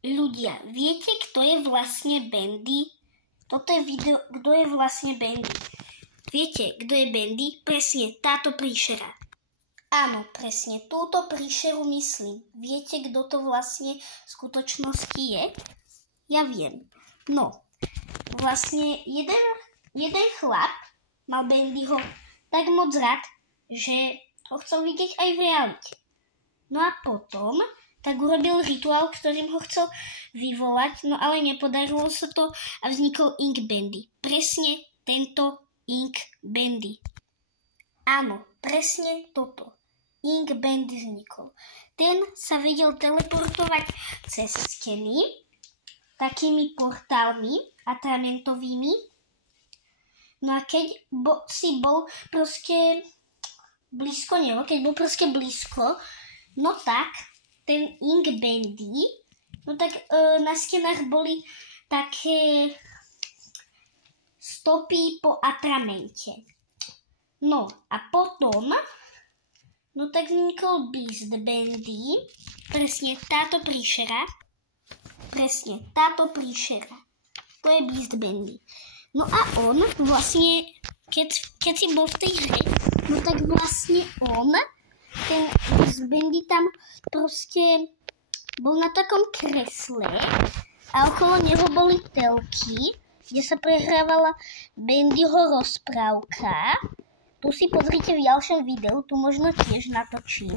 Ľudia, viete, kto je vlastne Bendy? Toto je video, kto je vlastne Bendy. Viete, kto je Bendy? Presne táto príšera. Áno, presne túto príšeru myslím. Viete, kto to vlastne v skutočnosti je? Ja viem. No, vlastne jeden chlap mal Bendyho tak moc rád, že ho chcel vidieť aj v realite. No a potom tak urobil rituál, ktorým ho chcel vyvolať, no ale nepodarilo sa to a vznikol Ink Bendy. Presne tento Ink Bendy. Áno, presne toto. Ink Bendy vznikol. Ten sa vedel teleportovať cez steny, takými portálmi atramentovými. No a keď si bol proste blízko neho, no tak ten Ink Bendy, no tak na stenách boli také stopy po atramente. No a potom, no tak vznikol Beast Bendy, presne táto príšera. To je Beast Bendy. No a on vlastne, keď si bol v tej hre, no tak vlastne ten Beast Bendy tam proste bol na takom kresle a okolo neho boli telky, kde sa prehrávala Bendyho rozprávka. Tu si pozrite v ďalšom videu, tu možno tiež natočím.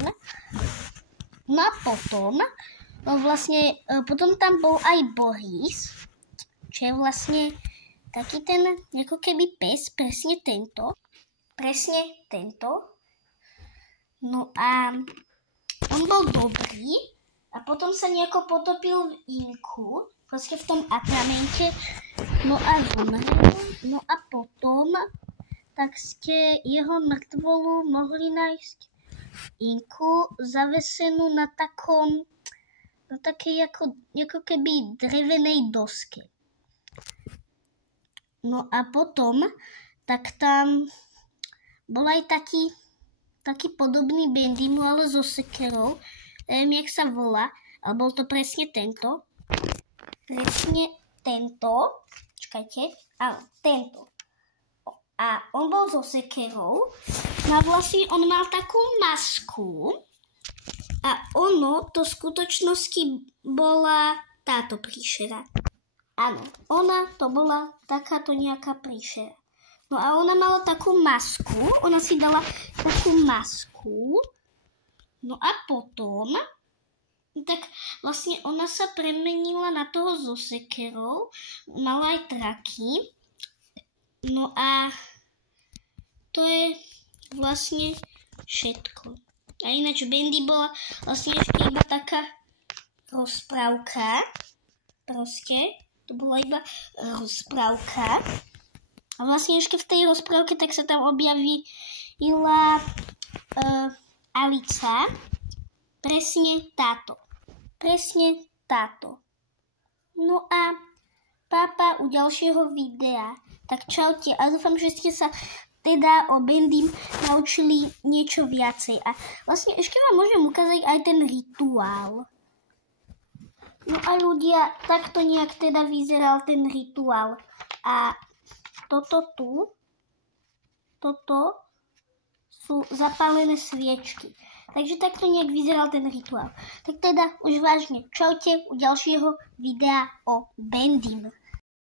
No a potom, potom tam bol aj Boris, čo je vlastne taký ten, ako keby pes, presne tento. No a on bol dobrý a potom sa nejako potopil v inku, proste v tom atramente, no a zomrel. No a potom tak ste jeho mŕtvolu mohli nájsť v inku zavesenú na takej ako keby drevenej doske. No a potom tak tam bol aj taký podobný Bendymu, ale so sekerou. Neviem, jak sa volá, ale bol to presne tento. Čakajte. Áno, tento. A on bol so sekerou. No a vlastne on mal takú masku. A to v skutočnosti bola táto príšera. Áno, to bola takáto nejaká príšera. No a ona mala takú masku, ona si dala takú masku, no a potom, tak vlastne ona sa premenila na toho so sekerou, mala aj traky, no a to je vlastne všetko. A ináč Bendy bola vlastne ešte iba taká rozprávka, proste, to bola iba rozprávka. A vlastne ešte v tej rozprávke tak sa tam objavila Alica. Presne táto. No a pápa u ďalšieho videa. Tak čaute a dúfam, že ste sa teda o Bendym naučili niečo viacej. A vlastne ešte vám môžem ukázať aj ten rituál. No a ľudia, takto nejak teda vyzeral ten rituál. A toto sú zapálené sviečky. Takže takto nejak vyzeral ten rituál. Tak teda už vážne, čaute u ďalšieho videa o Bendym.